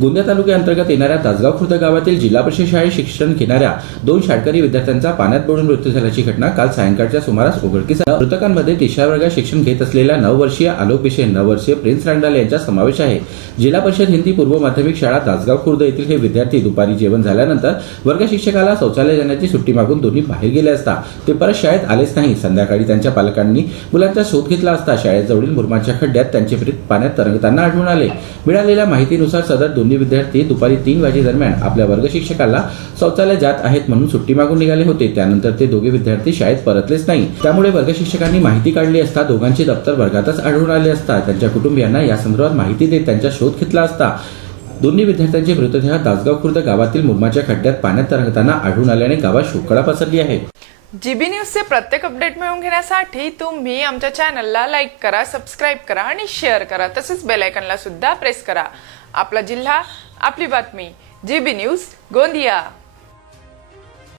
गोंदिया तालुक्याअंतर्गत येणाऱ्या तासगाव खुर्द गावातील जिल्हा परिषद शाळेत शिक्षण घेणाऱ्या 2 शाळकरी विद्यार्थ्यांचा पाण्यात बुडून मृत्यू झाल्याची घटना काल सायंकाळच्या सुमारास उघडकीस आली। मृतकांमध्ये 3ऱ्या वर्गात शिक्षण घेत असलेल्या 9 वर्षीय आलोक बिशे, 9 वर्षीय प्रिन्स रांडाल यांचा समावेश आहे। जिल्हा परिषद हिंदी पूर्व माध्यमिक शाळा तासगाव खुर्द येथील हे विद्यार्थी दुपारी जेवण झाल्यानंतर वर्ग शिक्षकाला शौचालय जाण्याची सुट्टी मागून दोन्ही बाहेर गेले असता ते परत शाळेत आलेच नाही। संध्याकाळी त्यांच्या पालकांनी मुलांचा शोध घेतला असता शाळेजवळील मुरमाच्या खड्ड्यात त्यांचे प्रेत पाण्यात तरंगताना आढळून आले। मिळालेल्या माहितीनुसार सदर दोन्ही विद्यार्थी दुपारी 3 वाजेदरम्यान आपल्या वर्ग शिक्षकाला शौचालय जात आहेत म्हणून सुट्टी मागून निघाले होते। त्यानंतर ते दोघे विद्यार्थी शाळेत परतलेच नाही। त्यामुळे वर्ग शिक्षकांनी माहिती काढली असता दोघांचे दप्तर वर्गातच आढळून आले असता त्यांच्या कुटुंबियांना या संदर्भात माहिती देत त्यांचा शोध घेतला असता दोन्ही विद्यार्थ्यांचे मृतदेह तासगाव खुर्द गावातील मुरमाच्या खड्ड्यात पाण्यात तरंगताना आढळून आल्याने गावात शोककळा पसरली आहे। जीबी न्यूजचे प्रत्येक अपडेट मिळवून घेण्यासाठी तुम्ही आमच्या चॅनलला लाईक करा, सबस्क्राइब करा आणि शेअर करा। तसेच बेल आयकॉनला सुद्धा प्रेस करा। आपला जिल्हा, आपली बातमी, जीबी न्यूज, गोंदिया।